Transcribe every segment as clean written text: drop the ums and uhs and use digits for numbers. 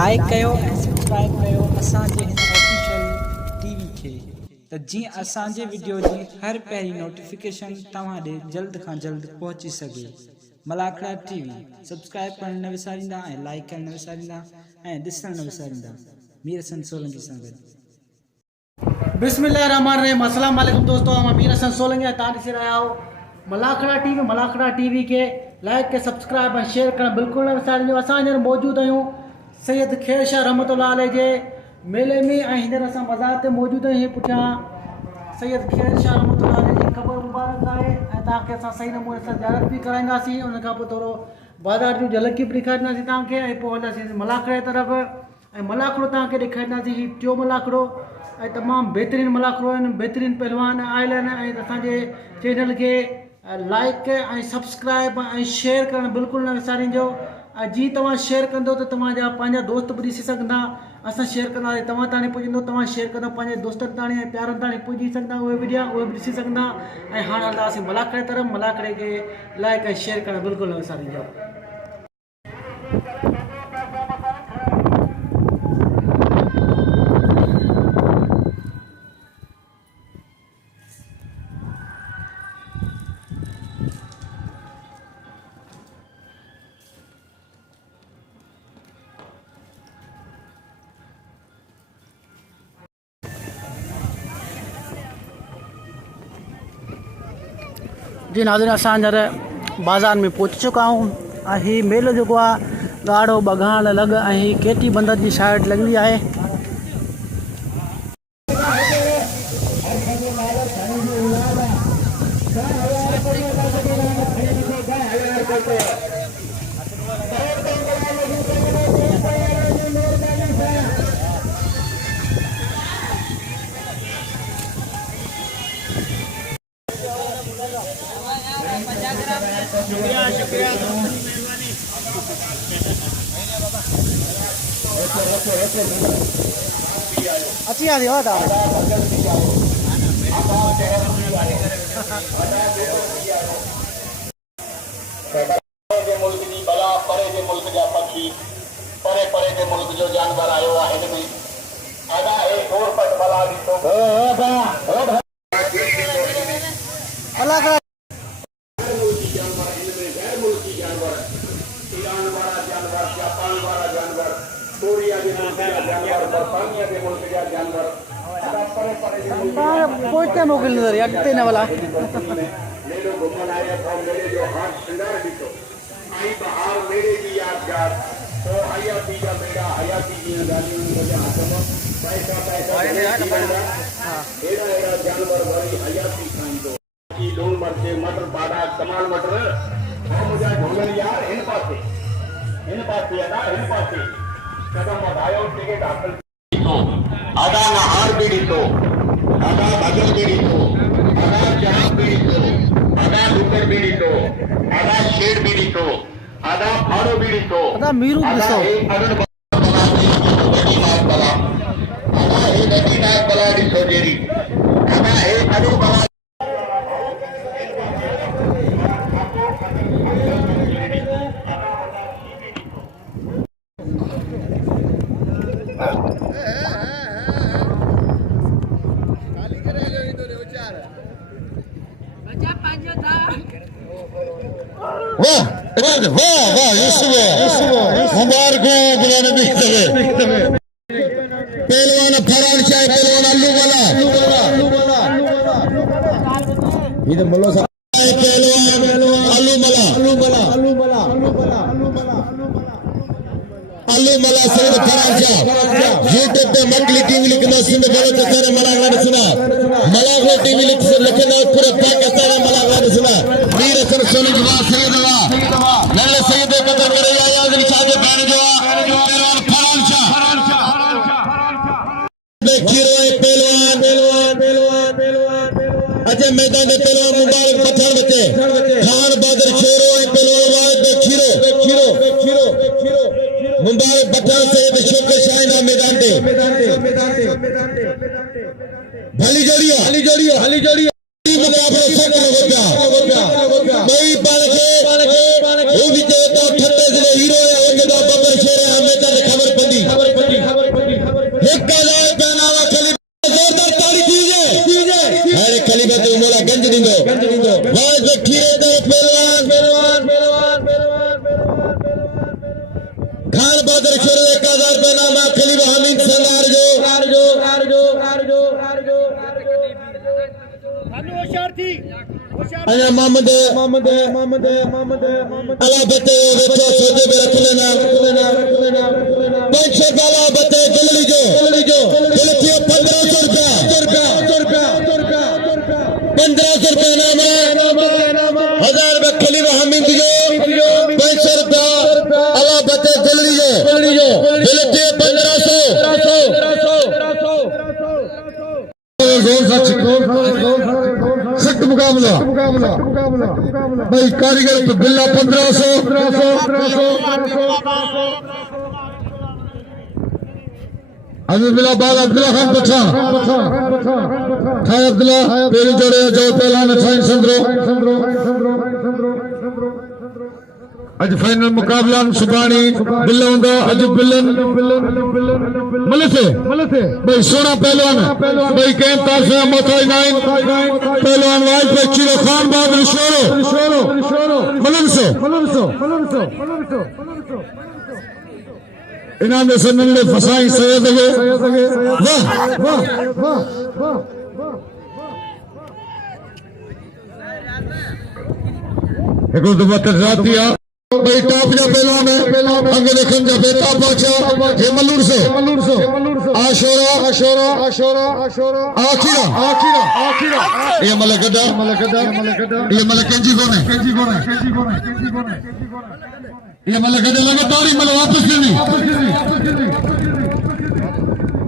Like कयो ऐं subscribe कयो असांजे हिन ऑफिशियल टीवी खे त जीअं असांजे वीडियो जी हर पहिरीं नोटिफिकेशन तव्हां ॾे जल्द खां जल्द पहुची सघे। मलाखड़ा टीवी सब्सक्राइब करण न विसारींदा ऐं लाइक करण न विसारींदा ऐं ॾिसण न विसारींदा। मीर हसन सोलंकी सां गॾु। बिस्मिल्लाहिर्रहमानिर्रहीम। अस्सलाम वालेकुम दोस्तों, मैं मीर हसन सोलंकी तव्हां ॾिसी रहिया आहियो मलाखड़ा टीवी के लाइक के सब्सक्राइब और शेयर करण बिल्कुल न विसारिजो। असां हींअर मौजूदु आहियूं सैयद खेर शाह रहमतुल्लाह अलैह जे मेले में ऐं हींअर असां बाज़ार ते मौजूदु आहियूं। पुठियां सैयद खेर शाह रहमतुल्लाह अलैह जी क़बर मुबारक आहे ऐं तव्हांखे असां सही नमूने सां ज़ियारत बि कराईंदासीं। उन खां पोइ थोरो बाज़ार जूं झलकी बि ॾेखारींदासीं तव्हांखे ऐं पोइ हलंदासीं मलाखड़े तरफ़ ऐं मलाखड़ो तव्हांखे ॾेखारींदासीं। हीउ टियों मलाखड़ो ऐं तमामु बहितरीनु मलाखड़ो आहिनि, बहितरीनु पहलवान आयल आहिनि ऐं असांजे चैनल खे लाइक ऐं सब्सक्राइब ऐं शेयर करणु बिल्कुलु न विसारींजो। जी तव्हां शेयर कंदो त तव्हांजा पंहिंजा दोस्त बि ॾिसी सघंदा। असां शेयर कंदासीं तव्हां ताणी पुॼंदो, तव्हां शेयर कंदो पंहिंजे दोस्तनि ताणी ऐं प्यारनि ताणी पुॼी सघंदा। उहे वीडियो उहे बि ॾिसी सघंदा। ऐं हाणे हलंदासीं मलाखड़े तरफ़। मलाखड़े खे लाइक ऐं शेयर करणु बिल्कुलु न विसारींजो। जी नाज़रीन, असां हींअर बाज़ार में पहुची चुका आहियूं। हीउ मेलो जेको आहे ॻाढ़ो बघाण लॻ ऐं हीअ केटी बंदर जी शाइट लॻंदी आहे। अच्छी आती हो था मुल्क जी बला परे जे मुल्क जा पखी परे परे जे मुल्क जो जानवर आयो आहे हिन में आगा ए गोरपट बला ॾिसो ईरान वारा जानवर, जापान वारा जानवर, कोरिया के मुल्क जा जानवर, बर्तानिया के मुल्क जा जानवर परे परे जे मुल्क पहुंचते मोकिल नजर अॻिते न वाला मेलो घुमण आया था। मेले जो हाथ श्रृंगार ॾिठो आई बहार मेले जी यादगार तो हयाती जा मेरा हयाती जी ॻाल्हियूं मुंहिंजे हथ में पैसा अहिड़ा अहिड़ा जानवर वरी हयाती खाईंदो की लूण मर्चे मटर बाड़ा कमाल मटर और मुझे ढोलण यार इन पासे अदा इन पासे कदम वधायो टिकट हासिल आधा नहार भी ॾिठो, आधा भजन भी ॾिठो, आधा चाप भी ॾिठो, आधा डुकर भी ॾिठो, आधा शेर भी ॾिठो, आधा फाड़ो भी ॾिठो, आधा मीरू भी ॾिठो, आधा हे नदी नाग बला ॾिठो जेरी, आधा हे अॾो बला वाह वाह मुबारक हो बुला नबी पहलवान फरहान शाह पहलवान अल्लू वाला ये तो बोलो साहब पहलवान अल्लू मला सैयद फरहान शाह यूट्यूब पे मकली टीवी लिखना सिंध गलत करे मलाखड़ा सुना मलाखड़ा टीवी लिखना पूरे पाकिस्तान में मलाखड़ा सुना मीर हसन सोलंकी वाह सैयद वाह नल्ले सैयद कदर करे आया अगली शादी बहन जो पहलवान फरहान शाह खीरो है पहलवान अजय मैदान में पहलवान मुबारक पठान बचे खान बहादुर शेरो है पहलवान खीरो मुबारक पठान से शोकर शाहिना मैदान पे भली जोड़ियो मुकाबले सख्त हो गया भाई पाने के वो भी तो ठट्टे जिले हीरो है एक दा बबर शेर है हमें तो खबर पड़ी अया मोहम्मद अला बते वेचो सौदे में रख लेना 500 काला बते जल्दी जो जल्दी 1500 रुपया 1500 रुपया नाम 1000 रुपया खलीफा हमीद जो 500 रुपया अला बते जल्दी जो जल्दी 1500 सख्त मुकाबला भाई कारीगर तो बिल्ला 1500 अब्दुल्ला बाल अब्दुल्ला खान पठान खान अब्दुल्ला पेरी जोड़े जो पहला नठाइन संद्रो अज फाइनल मुकाबला सुबानी बिल्ला हुंदा अज बिल्लन मलसे भाई सोना पहलवान भाई केम तासे मोथाई नाइन पहलवान वाइज पे चिरो खान बादल शोरो मलनसो इनाम दे सनन ले फसाई सैयद लगे वाह एक दफा तजातिया भाई टॉप जा पहलवान है अंग देखन जा बेटा पहुंचा हे मल्लूर से आशोरा आखिरा ये मलकदा ये मलकंजी कौन है ये मलकदा लगातार ही मल वापस नहीं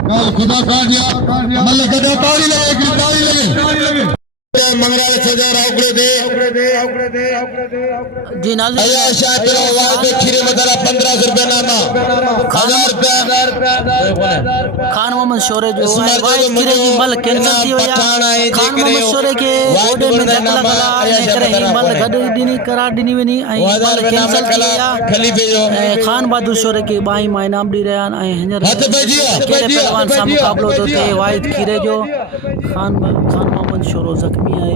काल खुदा का दिया मलकदा तारी लगे मंगराल सजा राउकड़े दे जी नाज़रीन अया शायद आवाज पे खीरे मदरा 1500 रुपया नामा 1000 रुपया खान मोहम्मद शोरे जो है वाइस किरे जी मल कैंसिल थी वया खान मोहम्मद शोरे के ओडे में धक लगा करे ही मल गड दिनी करार दिनी वनी आई मल कैंसिल थी वया खलीफे जो खान बहादुर शोरे के बाई मा इनाम दी रहा आई हंजर हथ भेजिया पहलवान सा मुकाबलो तो थे वाइस किरे जो खान मोहम्मद शोरो जख्मी है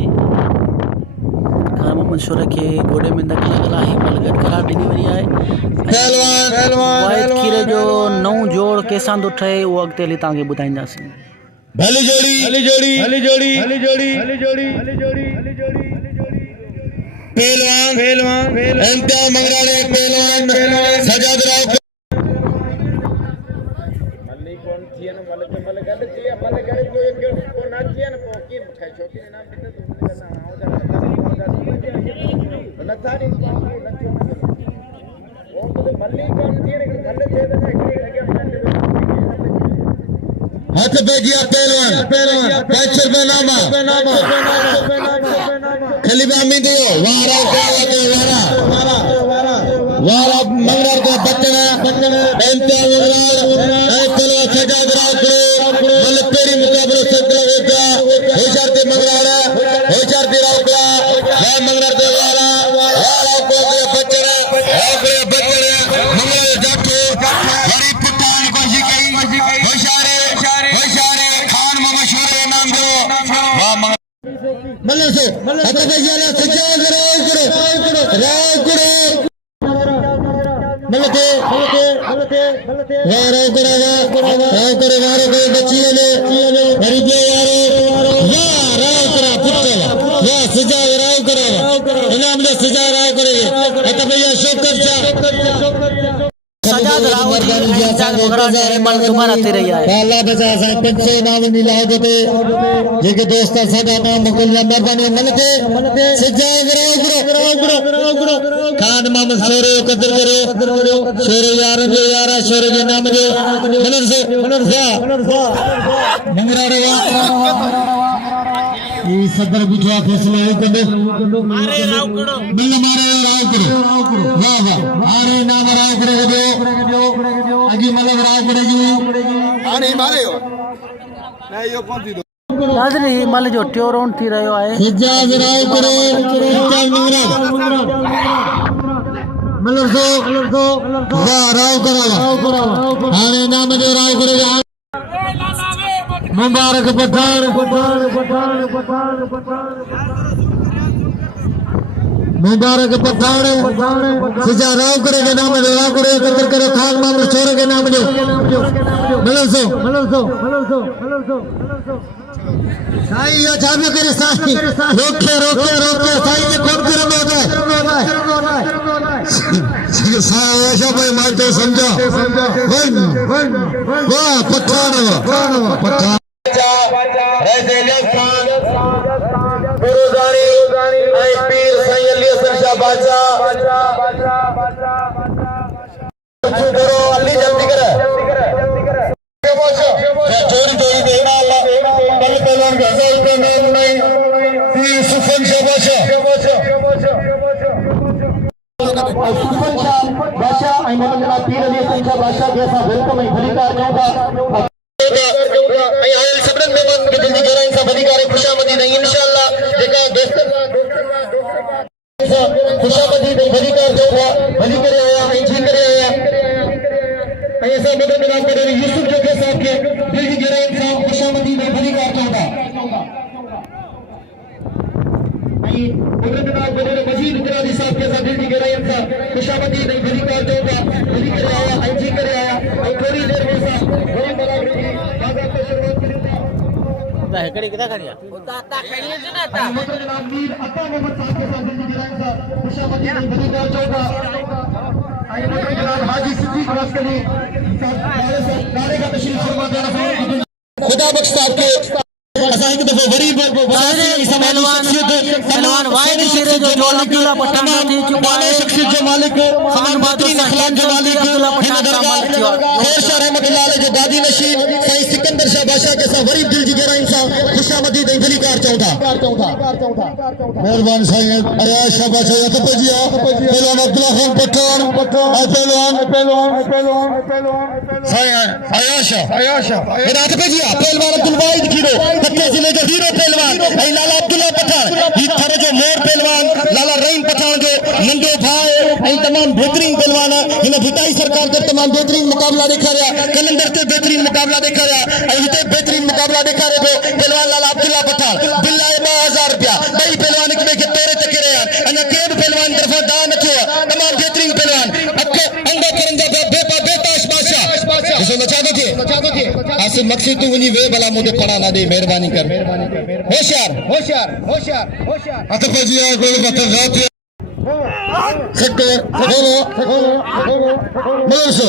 खान मोहम्मद शोरे के गोडे में धक लगा ही मल गड करार दिनी वनी है पहलवान वाइस किरे जो नौ जोड़ केसान तो ठे वो अगते ली तांगे बुधाइंदासी भली जोड़ी पहलवान एंता मंगराले पहलवान सजाद राव मल्ली कौन थी न मल गड थी मल गड को ना थी न पोकी छोटी नाम दिते तुमने करना आओ जा न थारी वो तो मल्ली कौन थी न गड थे न लगे हाथ भेजिया पहलवान 500 रुपया नामा खलीफा हमीद वारा मंगराल को बचना एंता मंगराल ए पहलवान सजाद राव को मल पेरी मुकाबलो सदला होता होशार ते मंगराल होशार ते राव को है मंगराल ते वारा को बचना मंगराल जाटो बड़ी पुतान को शिकाई होशारे खान मोहम्मद शोरे नाम दो वाह मल्ल से हथ भेजिया सजाद राव करो मलके वाह राव करे वारे को बच्चियों ने गरीबे यारो वाह राव करा पुत्तला वाह सजाद राव करा इनाम दे सजाद राव करे हथ भेजिया शौकत सजाद राव जान मगरा ने मल तुम्हारा तेरे है अल्लाह बचा सा पंचे नाम नीला होते जेके दोस्त सदा नाम मुकुल मेहरबानी मलके सजाद राव खान मोहम्मद शोरे कदर करो शोरे यारा शोरे के नाम जो मनरसा मंगराड़े ये सदर बिठवा फैसले कंदे मारे राव करो वाह आरे नाम राव करो अगी मतलब राव करेगी आरे मारे हो मैं यो पहुंची दो नाज़रीन मल जो ट्यो राउंड थी रहो है सजाद राव करो मंगराल मलरसो वाह राव करो आरे नाम जो राव करेगा मुबारक पठान मुबारक पठान सजा राव करे के नाम राव करे कदर करे खान मोहम्मद शोरे के नाम जो मलरसो साईं या जाबे करे साईं रोके रोके रोके साईं के खून गर्म हो जाए साईं ऐसा भाई मानते समझा वाह पठान पठान रहते खान गुरुदानी आई पीर साईं अली हसन शाह बादशाह करो अली जल्दी करे चोरी चोरी देखना अल्लाह कल पहलवान का 1000 रुपये नाम नहीं पीर सुफन शाह बादशाह सुफन शाह बादशाह आई मतलब जनाब पीर अली हसन शाह बादशाह के साथ वेलकम है भली कार जाऊंगा आयल सबरन मेहमान के जल्दी करा इंसा भली कार खुशामदी नहीं इंशाअल्लाह देखा दोस्त खुशामदी नहीं भली कार जाऊंगा भली करे आया जी करे आया ऐसा मदद जनाब करे यूसुफ जोगे साहब के दिल की गहराई से खुशामदी नहीं भली कार जाऊंगा जनाब करे मजीद इकरारी साहब के साथ दिल की गहराई से खुशामदी नहीं भली कार जाऊंगा भली करे आया जी करे आया थोड़ी देर में साहब बड़ी बड़ा हेकड़ी कितना खड़िया उता खड़ी है ना ता मतलब जनाब मीर अता मोहम्मद साहब के साथ दिल की गहराई से खुशामदी नहीं भली कार जाऊंगा आई मतलब जनाब हाजी सिद्दीक रसकली नारे का तशरीफ फरमा देना खुदा बख्श साहब के असाई के दफे गरीब पहलवान वाहिद शेर जो अब्दुल्ला पठान थी चुकाने शख्सियत जो मालिक खान बहादुर अखलाक जो मालिक अब्दुल्ला पठान खैर शाह रहमतुल्लाह अलैह जो दादी नशीन साईं सिकंदर शाह बादशाह के साथ गरीब दिल जी गहराई से खुशामदी नहीं भली कार चाहता मेहरबान साईं अयाश शाह बादशाह या तो पजिया पहलवान अब्दुल्ला खान पठान पहलवान साईं अयाश मेरा तो पजिया पहलवान अब्दुल वाहिद खीरो पक्के जिले जो हीरो पहलवान ऐ लाला अब्दुल्ला पठान ही थारे जो मोर पहलवान लाला रहीम पठान जो नंदो भाई ऐ तमाम बेहतरीन पहलवान इन भिटाई सरकार के तमाम बेहतरीन मुकाबला दिखा रहा कलंदर ते बेहतरीन मुकाबला दिखा रहा ऐ हिते बेहतरीन मुकाबला दिखा रहे पहलवान लाला अब्दुल्ला पठान बिल्लाह 1000 रुपया भाई पहलवान के के तोरे तके रहे अन के पहलवान तरफा दान थियो तमाम बेहतरीन पहलवान अक्के अंगा करंजा बेपा बेताश बादशाह इसो नचा दो थे आसे मकसद तू वनी वे भला मुझे पढ़ा ना दे मेहरबानी कर होशियार होशियार होशियार होशियार अतफजिया गोल बतगात सेक्टर मोसो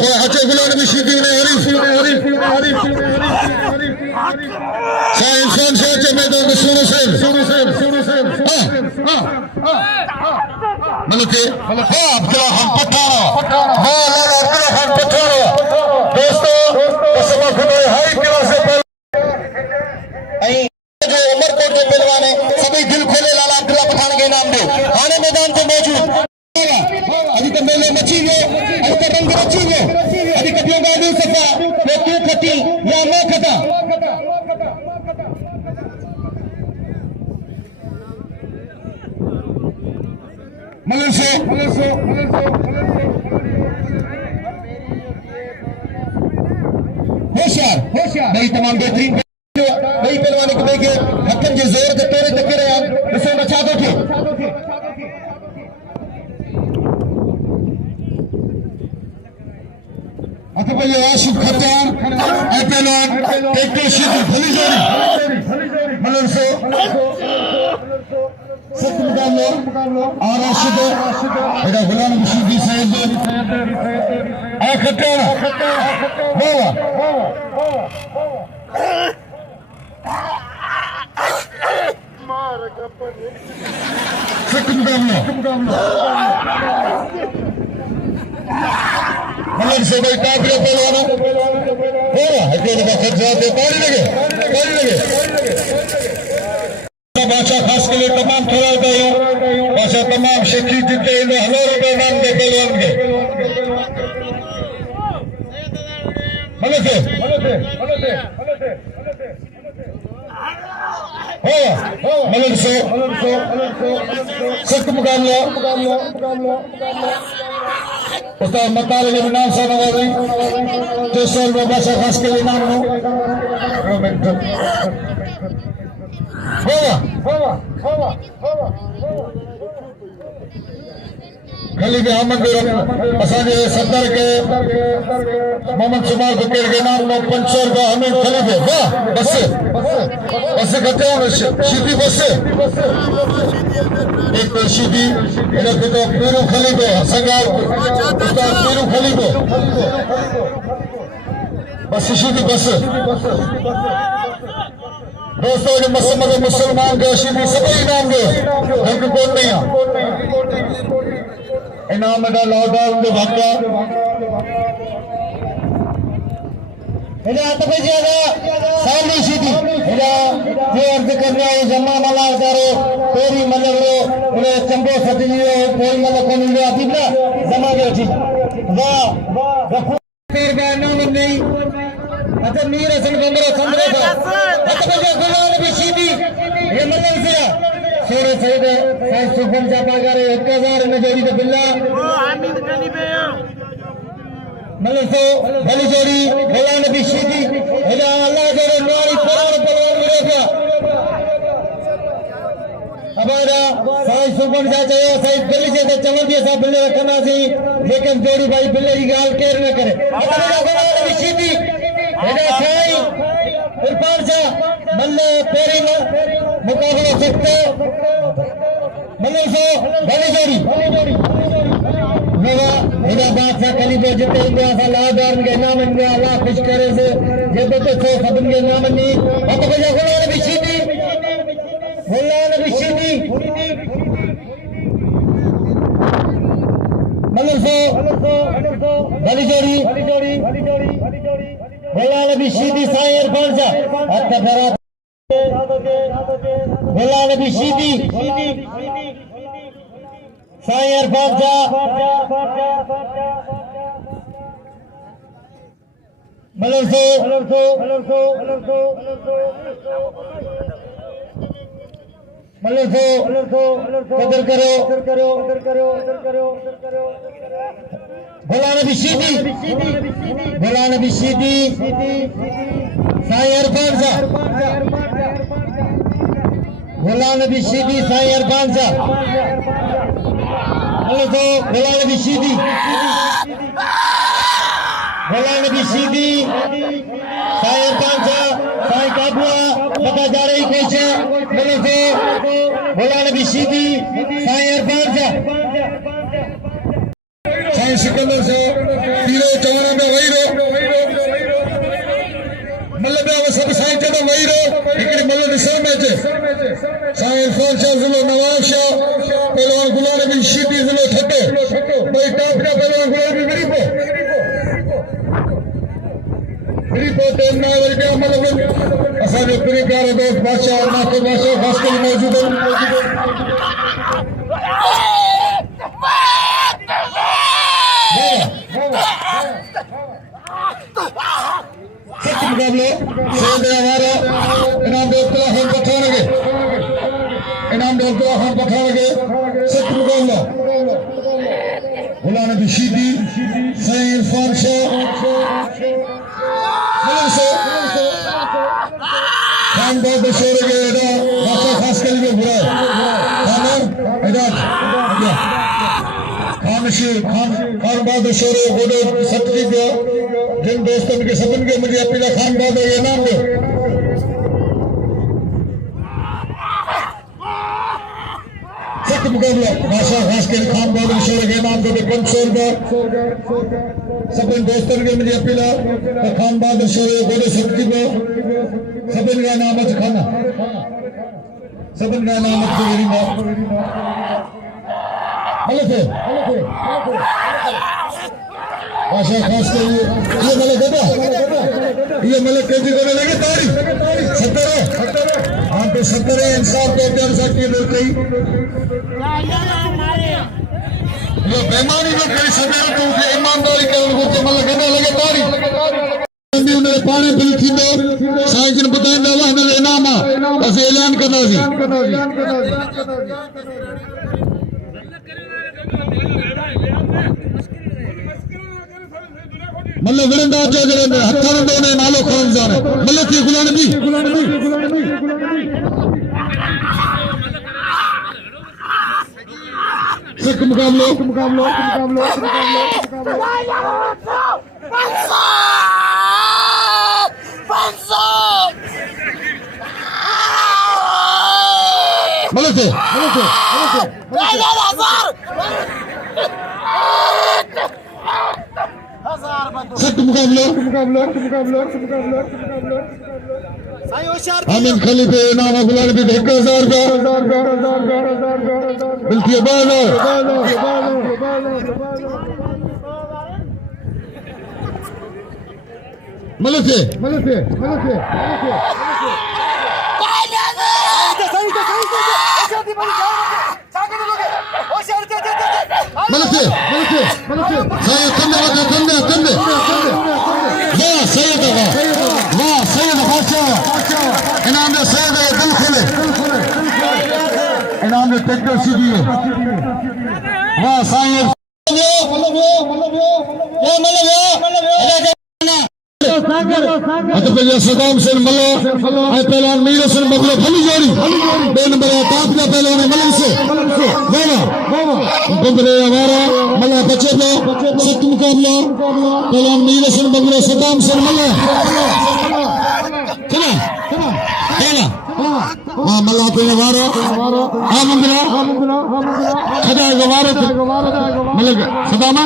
को हचे गुलान में शीदी ने हरीफ साइंस से मैदान में सुनो से मलके हां अब्दुल्ला खान पठान मौलाना अब्दुल्ला खान पठान दोस्तों कसम खुदा हाई क्लास से जो उमरकोट के पहलवान है सभी दिल खोले लाला अब्दुल्ला पठान के नाम दे आने मैदान पे मौजूद अभी तो मेले मची है अभी तो रंग रची है अभी कटियों का भी सफा वो क्यों खटी या मैं खटा मलसो होशियार नहीं तमाम बेहतरीन नहीं पहलवान के हथन के जोर के तोरे तक रहे आप उसे बचा दो थे अतः ये आशिफ खत्तार ऐ पहलवान टेक्टर शीदी भली जोड़ी मलसो सख्त मुकाबला और राशिद बेटा गुलाम शीदी साहब ऐ खत्तार वाह सख्त मुकाबला मतलब से भाई काफिला पहलवानों हो अकेले का खर्चा दे पारी लगे बादशाह खास के लिए तमाम थोड़ा होता है बादशाह तमाम शेखी जितने इन 1000 रुपए नाम दे पहलवान के मतलब से सख्त मुकाबला उस्ताद मताल के नाम से नवाजी जो सोल बाबा से खास के लिए नाम हो खलीफ़े अहमद असांजे सदर के मोहम्मद शुमार फकीर के नाम में 500 रुपया हमीद खलीफ़े वाह बस कटे शीदी बस एक शीदी इधर तो पीरू खलीफ़े संगार उस्ताद पीरू खलीफ़े बस शीदी बस दोस्तों जो मुसलमान के शीदी सभी इनाम दे एक कोई नहीं है इनाम का लॉकडाउन के वाक़ा साली शीदी जो अर्ज कर रहा है जमा मला करो तेरी मतलब रो चंबो सतजी कोई मतलब कौन अतीबला जमा के ठीक वाह फिर नाम नहीं अच्छा मीर हसन कमरा संदरे था अच्छा गुलाम भी शीदी ये मतलब से सोरे सईद साईं सुफन जापा करे 1000 में जोड़ी तो बिल्ला हामिद गली पे मतलब सो भली जोड़ी गुलाम भी शीदी हेला अल्लाह जोड़े नारी कुरान पढ़ो मेरे का हमारा साईं सुफन जा चाहिए साईं गली से चमन दिया सा बिल्ले रखना सी लेकिन जोड़ी भाई बिल्ले की गाल केर न करे अच्छा गुलाम भी शीदी हेला साईं इरफान सा मल्ले पेरी मुकाबला सकते मतलब सो भली जोड़ी नवा हेला बात सा कली पे जिते इंडिया सा लादार के नाम इंडिया अल्लाह खुश करे से जब तो सो सबन के नाम नहीं अब तो गुलाम भी शीदी मतलब सो भली जोड़ी गुलाम भी शीदी साईं इरफान सा हथ धरा गुलाम भी शीदी साईं इरफान सा मतलब सो कदर करो गुलाम भी शीदी साईं इरफान सा गुलाम भी शीदी साईं इरफान सा गुलाम भी शीदी साईं इरफान सा साईं काबुआ पता जा रही कुछ गुलाम भी शीदी साईं इरफान सा साईं सिकंदर से पीरो चवण में वही रो मतलब सब साईं जब वही रो हिकिड़ी मतलब ॾिसण में अचे साईं इरफान शाह ज़िलो नवाब शाह पहलवान गुलाम भी शीदी ज़िलो ठटे भाई टॉप जा पहलवान गुलाम भी विरी पो टाइम ना वरी ॿिया मतलब असांजो प्रिय प्यारो दोस्त बादशाह नातो बादशाह ख़ासि करे मौजूद सच मुकाबले हमारा इनाम दोस्तला खान पठान के सच मुकाबला गुलाम भी शीदी साईं इरफान शाह खान बहुत शोर के खास कर बुरा खान बहादुर शोर गोडो सतजी पियो जिन दोस्तन के सबन के मुझे अपील खान बहादुर ये नाम दो सख्त मुकाबला भाषा खास कर खान बहादुर शोर के नाम दो 500 रुपया सबन दोस्तन के मुझे अपील खान बहादुर शोर गोडो सतजी पियो सबन का नाम खाना सबन का नाम भाषा खास कर ये मलक कैदी करने लगे तारी 70 हाँ तो 70 इंसाफ तो प्यार सकती है कई ये बेमानी लोग कई सवेरे तो ईमानदारी के उनको मलक कहने लगे तारी उन्हें पानी बिल थी दो साइकिल बताएं दवा हमें इनाम बस ऐलान करना सी मतलब विरंदा जो जरे हथन दोने नालो खान जाने मतलब की गुलाम भी सख्त मुकाबला मलक सख्त मुकाबला आमिर खलीफे इनाम गुलाल भी 1000 बल्कि मलक इनाम सैयद दिल खुले इनाम ट्रैक्टर सीधी वाह साईं सदाम सिंह मलो पहलवान मीर हसन बबलो फली जोड़ी 2 नंबर टॉप का पहलवान मलक से बबले हमारा मला बचे लो सख्त मुकाबला पहलवान मीर हसन बबलो सदाम सिंह मलो चला हाँ मल्ला पे वारो मंगला खदा वारो मलक सदामा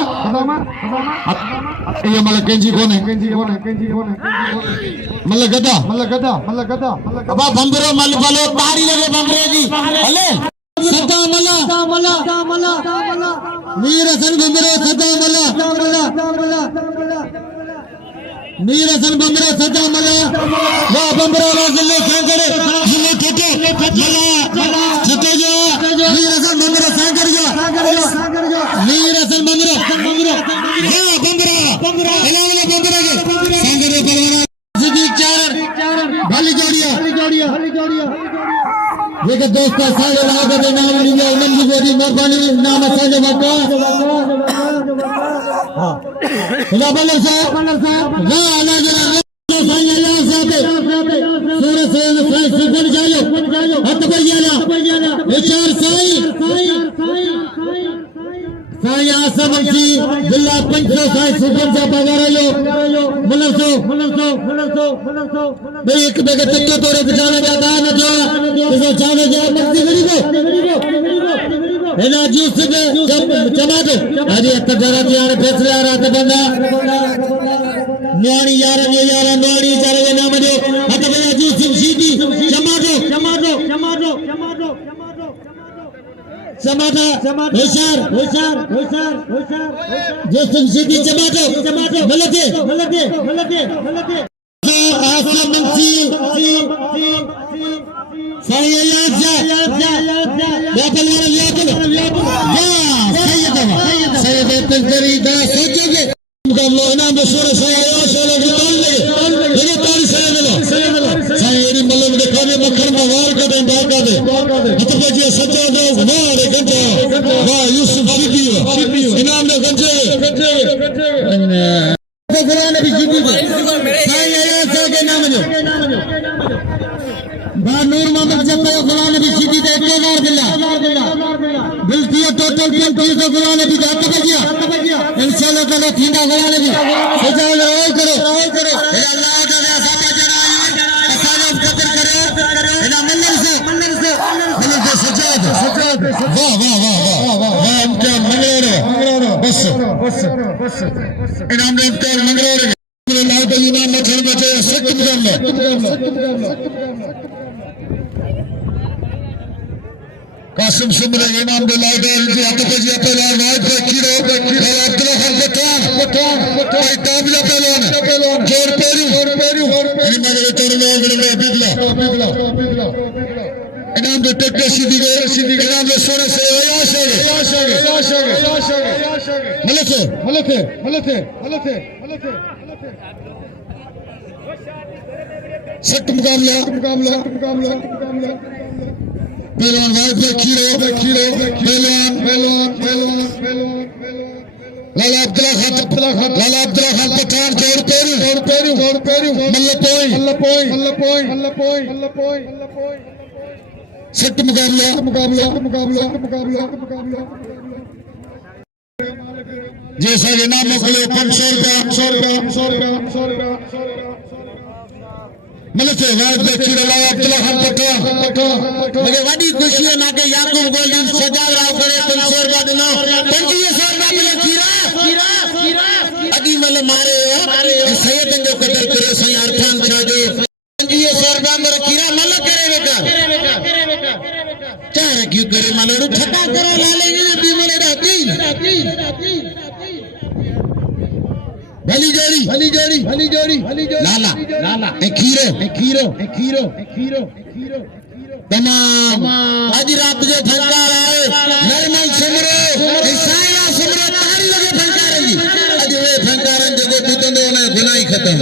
ये मलक केंजी कौन है मलक गदा अब बंबरो मल वालो तारी लगे बंबरे दी हले सदा मल्ला मीर हसन बंबरो सदा मल्ला मीर हसन बंबरो सदा मल्ला वाह बंबरो वाजिले सांगरे जिले ठेके मल्ला छते जो मीर हसन बंबरो सांगरिया मीर हसन बंबरो वाह बंबरो एलावले बंबरो के सांगरे पहलवान सिद्दीक चार भली जोड़िया ये के दोस्त सारे लाग दे नाम लिया मंजी गोदी मेहरबानी नाम साजे बाका हां खुदा बल्लर साहब वाह अल्लाह जरा साईं अल्लाह साहब सूरज से सुगन जायो हट बयाला विचार साईं आसम जी जिला 500 साईं सुगन जा बगारो मुनसो बे एक बेगे तक्के तोरे बिचारे जाता न जो इसे चावे जा मस्ती गरीबो एना जूस से चमा दो अजी अत्ता जरा यार फैसले आ रहा था बंदा न्याणी यार न्याणी चारे के नाम दो हट भैया जूस सीधी चमा दो समाधा होशियार जो तुम सीधी चमा दो मलके आसम मंसी साईं अल्लाह सैयद तंजरी दा सोचोगे मुकाबला इनाम में सोरे से आया सोले की ताल लगे ये ताली साईं मलक दे खाने मक्खन में वार का दे बाल का दे हतबे जी सच्चा दो वाह गंजा वाह यूसुफ सीधी इनाम में गंजे कुरान भी जीती साईं अल्लाह के नाम में नूर मोहम्मद जब गुलाम नबी सीधी दे 1000 बिल्कुल टोटल 35 गुलाम नबी दा बजिया इंशाल्लाह ताला थींदा गुलाम नबी सजा करो अल्लाह का साथा जरा असानफ कदर करे इना मन्नन से सजाद वाह इम्तिहान मंगरोर बस इनाम दे इम्तिहान मंगरोर अल्लाह का इनाम में छड़ बचे सख्त मुकाबला कासिम सुमरे इनाम दे लाइडर जी हतबे जी पहलवान वाइट पे कीड़ो अब्दुल्ला खान पठान ताबिला पहलवान जोर पेरू इन मगरे तोरने में बिगला इनाम दे टेक्टर सीधी इनाम दे सोने से मलके सख्त मुकाबला पहलवान वाइट पे कीड़ो पहलवान लाला अब्दुल्ला खान पठान जोर पेरू मल्ला पोई सख्त मुकाबला जैसा के नाम मोकलियो 500 रुपया मतलब से वाद बच्ची लाया अब्दुल्ला खान पट्टा मगे वडी खुशी है ना के याकूब गोल्डन सजाव राव करे 500 रुपया दिनो 2500 रुपया मिले खीरा अदी मतलब मारे सैयद जो कदर करे सही अर्थान छा जो 2500 रुपया मेरे खीरा मतलब करे बेकार चाह क्यों करे मानो ठटा करो लाले ये भी मेरे राती भली जोड़ी लाला एक खीरो तमाम आज रात जो फंकार आए नरमल सुमरो ईसाया सुमरो तारी लगे फंकार जी आज वे फंकारन जगो पितंदो ने गुनाही खत्म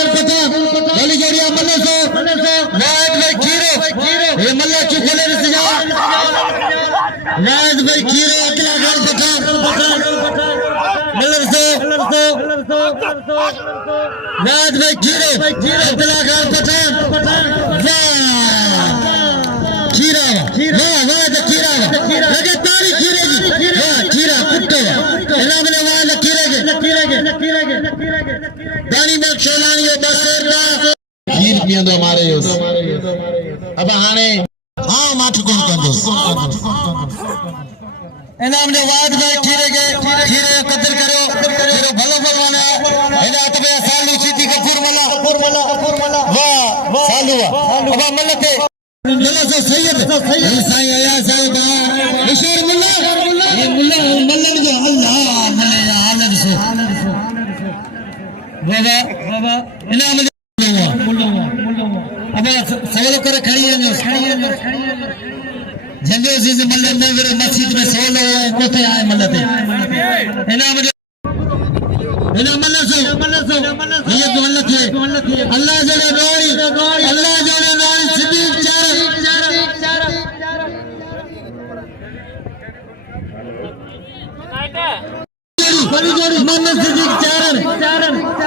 भली जोड़ी मल्ले सो वाद में खीरो ये मल्ला चुकले सजा वाद भाई खीरो अकेला घर पठा मल्लर सो वाद भाई खीरो अकेला घर पठा खीरा वाद खीरा लगे तारी खीरे की खीरा कुत्ते इना बने वाद खीरे के दानी में सोलानी यो बसेरना खीर पियंदो हमारे यो अब हाने हां माठ कोन कंदो इनाम ने वाद में खीरे कदर करो भलो भगवान एदा तबे सालू सीधी गफूर मला वाह सालू अब मलते जला से सैयद साईं आया साईं ईश्वर मुल्ला ये मुल्ला मल्लन जो अल्लाह मले आनंद से बाबा इनाम अब सवाल कर खड़ी है झंडे से मल्लन ने मेरे मस्जिद में सवाल कोते आए मल्लते इनाम मल्लन से ये तो मल्लत है अल्लाह जड़े नारी सिद्दीक चार बड़ी जोड़ी मल्लन सिद्दीक चारण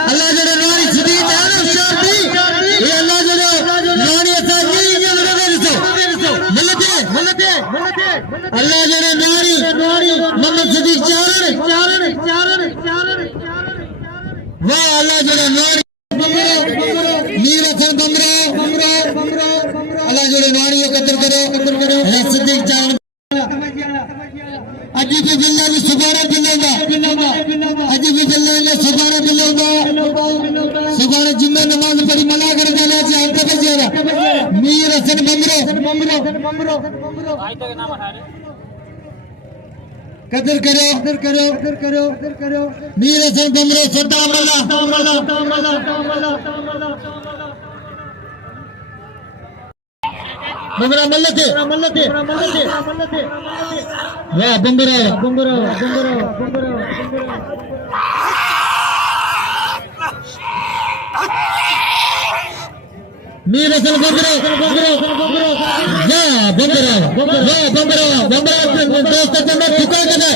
अल्लाह जड़े नारी सिद्दीक चारण शादी ये अल्लाह जड़े नारी ऐसा नहीं ये मल्लते अल्लाह जड़े नारी मल्लन सिद्दीक चारण वाह अल्लाह जड़े नारी मीर हसन बमरा अल्लाह जड़े नारी को कदर करो सिद्दीक चारण अजी भी जिल्ला में सुबारा बिलोंगा अजी भी जिल्ला में सुबारा बिलोंगा सुबारा जुम्मे नमाज पढ़ी मना कर जाना चाहिए अंत पे जेरा मीर हसन बमरो कदर करो मीर हसन बमरो सदा मला बमरा मल्लते वाह बमरा मीर हसन बमरा दोस्त चंदा ठुका के दे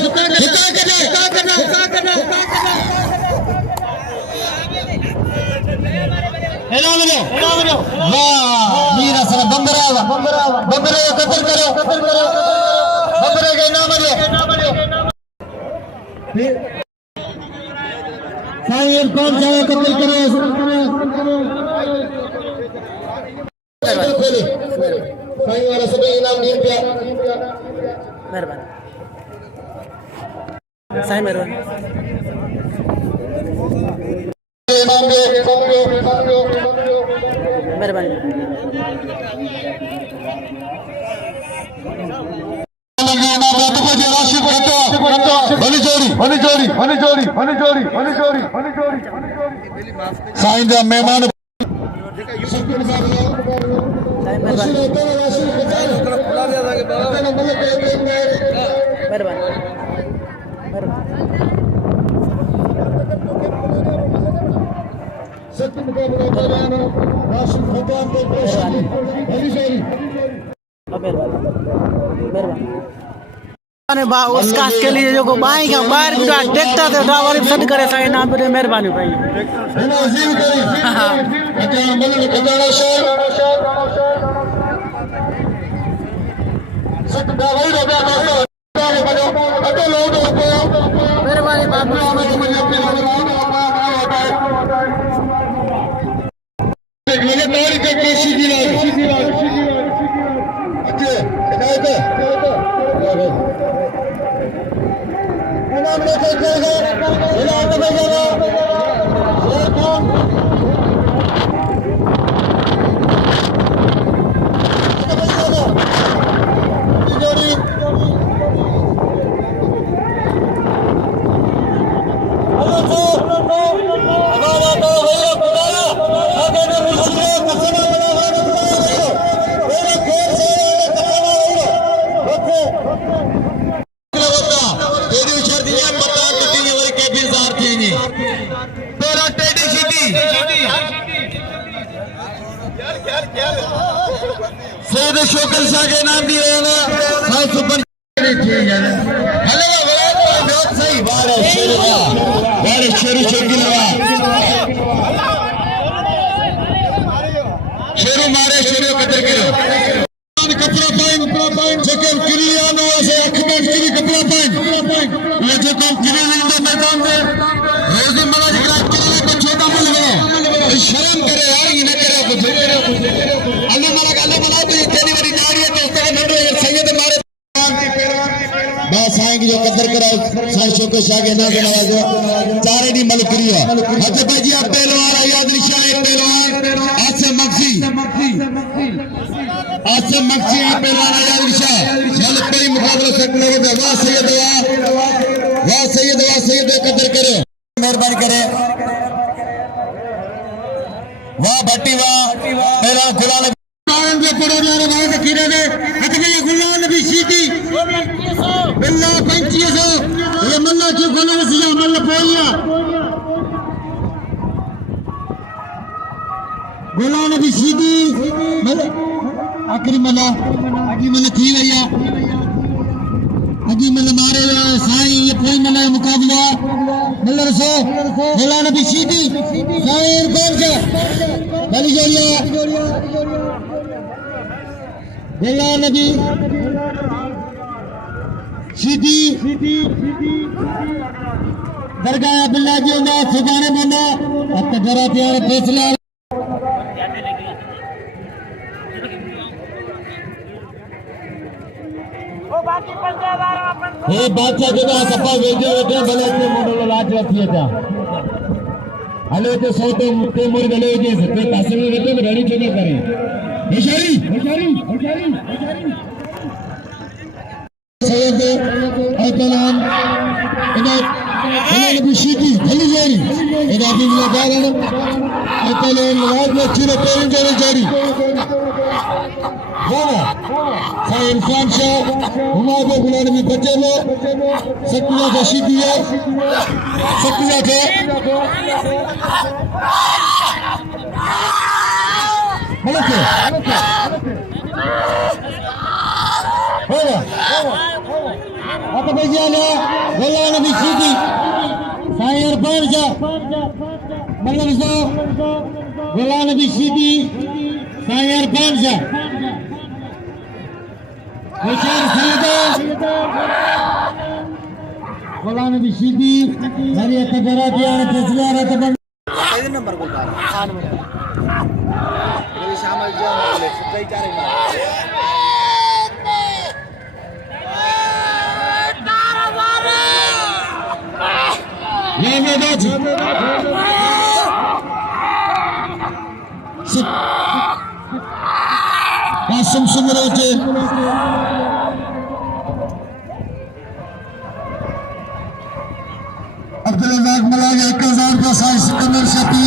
हेलो वाह मीर हसन बमरा कदर करो बमरे के नाम लो साईं कौन सा कदर करो साईं वाला सब इनाम नहीं पिया मेहरबानी साईं मेहरबानी इनाम दे मेहरबानी साईं जा मेहमान उस कास के लिए जो बाई का बाहर भी ट्रैक्टर से उठा वाली सद करे साईं नाम पे मेहरबानी भाई वही हो गया दोस्तों अटे लोग मेहरबानी बाबा लगातार के कोशिश की अच्छे हिदायत इनाम लेके चलेगा इनाम में जाएगा शेर खान जोड़ी हमारा तो भैया खुदाया आगे में मुश्किल कसना बना मेरा खेल से कसना ओके तेरी शर्तियां बता कितनी और के बिजार थी तेरा टेडी सिटी सैयद शोकल शाह के नाम दिए ना हां सुपर हेलो बहुत सही बारे शेरू चौकीलवा शेरू मारे शेरू कदर करो कपड़ा पाइन जेके किरियानो से अखमें किरी कपड़ा पाइन ये जेको किरी दे मैदान में रोजी मला जिकरा किरी को छोटा मिल गया शर्म करे यार ये न करे कुछ अल्लाह मला तो ये तेरी बड़ी नारी है दोस्तों का नंबर सैयद मारे बस आएंगे जो कदर करा साईं शोकत शाह के नाम से नवाजो चारे दी मल करियो अच्छा भाई जी आप पहलवान आजाद निशा एक पहलवान आसिम मक्सी आप पहलवान आजाद निशा मल करी मुकाबला सकने होगा वाह सैयद कदर करे मेहरबानी करे वाह भट्टी वाह मेरा गुलाम के पड़ो यार वहां से खीरे ने अतने गुलाम नबी सीधी बिल्ला 2500 ये मल्ला की गुलाम से मल्ला पोया गुलाम नबी सीधी आखिरी मल्ला थी भैया अगी मल्ला मारे साईं ये कोई मल्ला मुकाबला मल्ला रसो गुलाम नबी सीधी साईं कौन सा बली जोड़िया बेला नबी सीधी दरगाह अब्दुल्ला जी ने सुबाने बनो अब तो जरा त्यार फैसला हे बादशाह जो सफा वेजो वेजो भले के मोडल लाज रखिए था हले तो सौ तो मुक्ते मुर गले जे सते तासम में तो रेडी चले करें होशियारी सैयद अल्कलाम इन्हें बुशीदी भली जारी इन्हें भी लगारण अल्कलाम नवाज में चिर पेरिंग जोड़े जारी साईं इरफान शाह हुमा को गुलाम में बच्चे में सकिया बशीदी है सकिया के आता भैया ने बोला नबी सीधी साईं इरफान शाह मतलब सो बोला नबी सीधी साईं इरफान शाह सैयद बोला नबी सीधी हरी अतगरा दिया ने फैसला रत कितने नंबर को कहा 98 ये शामिल जो ले सही चारे ये मेदाजी कासिम सुमरोजे अब्दुल्लाह मलाज 1000 का साईं सिकंदर शती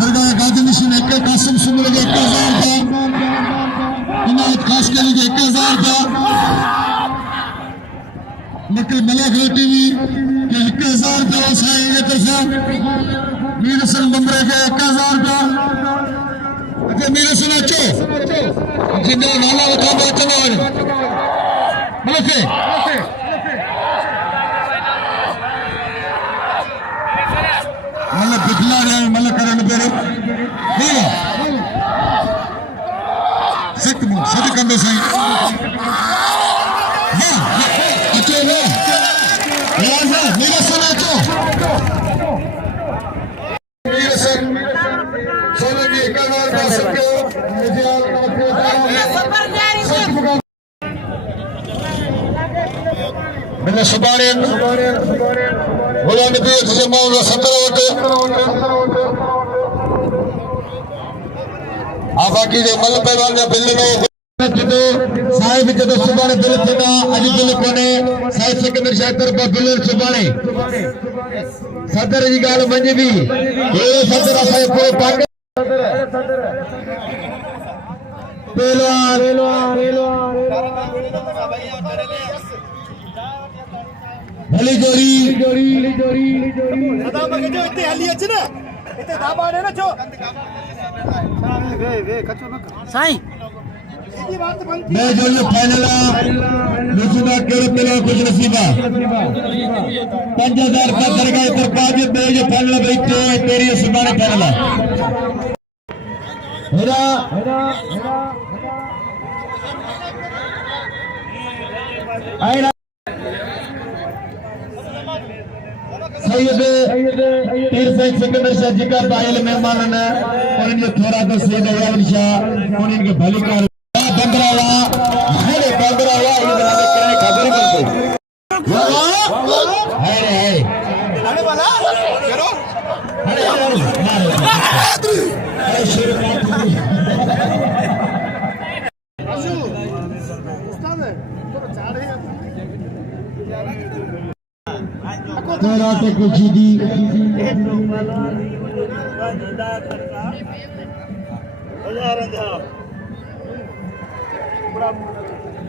दरगाह गाजी निशीन एक कासिम सुमरोजे 1000 का इनायत खास के लिए 1000 का निकल मलाख टीवी के 1000 का साईं ये तरफा मीर हसन बमरे के 1000 का अच्छा मीर हसन अच्छो जिंदा नाला बता बात मलके मतलब बिखला रहे मतलब करने पेरे नहीं सिक कंदो साईं इन सुभाणे गुलाम नबी जमाउन 17 वोट आफाकी जे मल पहलवान जा बिल नो साहिब जदो सुभाणे बिल थींदा अॼु बिल कोन्हे साहिब सिकंदर शाह तरफ़ बिल सुभाणे सदर जी ॻाल्हि मञिबी अहिड़ो सदर असांजो पूरो पाक भली जोड़ी साईं मैं जो ये फाइनल नसीबा केड़े पेलो कुछ नसीबा 5000 का दरगाह दरबार में मैं जो फाइनल बैठे तेरी सुभाणे फाइनल हेरा आइना सैयद पीर साहिब सिकंदर शाह जी का पायल मेहमान ने उन्हें थोड़ा तो सैयद अयान शाह उन्हें भली कर बंदरावा अरे बंदरावा ये मैंने कहने खबर ही करते अरे अरे वाला करो अरे तेरा तो कुछ दी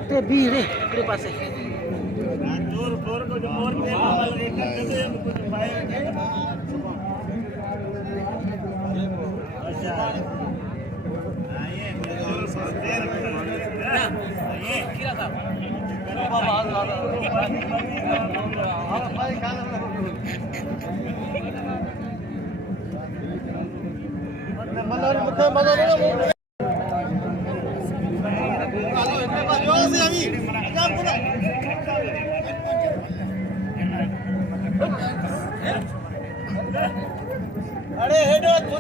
ते भी रे तेरे पास है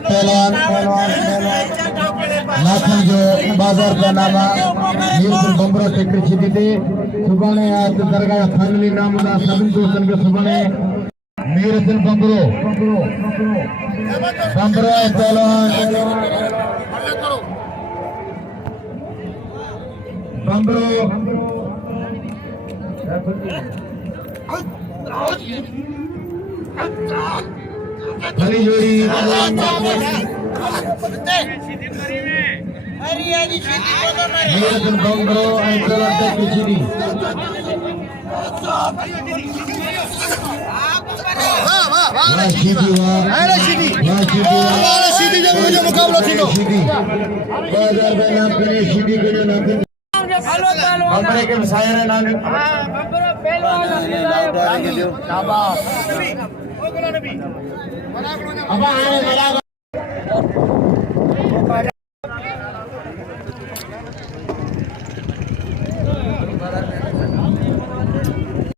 पहलवान नाथन जो बाजार का नामा मीरपुर बंबरो टेकर छिदी थे सुभाणे आज दरगाह फाइनली नाम दा सभी दोस्तन के सुभाणे मीरपुर बंबरो पहलवान बंबरो भली जोड़ी मीरपुर बंबरो पहलवान टेकर छिदी जो मुकाबला थी बाजार में नाम करे सीधी करे नाम बंबरे के शायर नाम अब आने वाला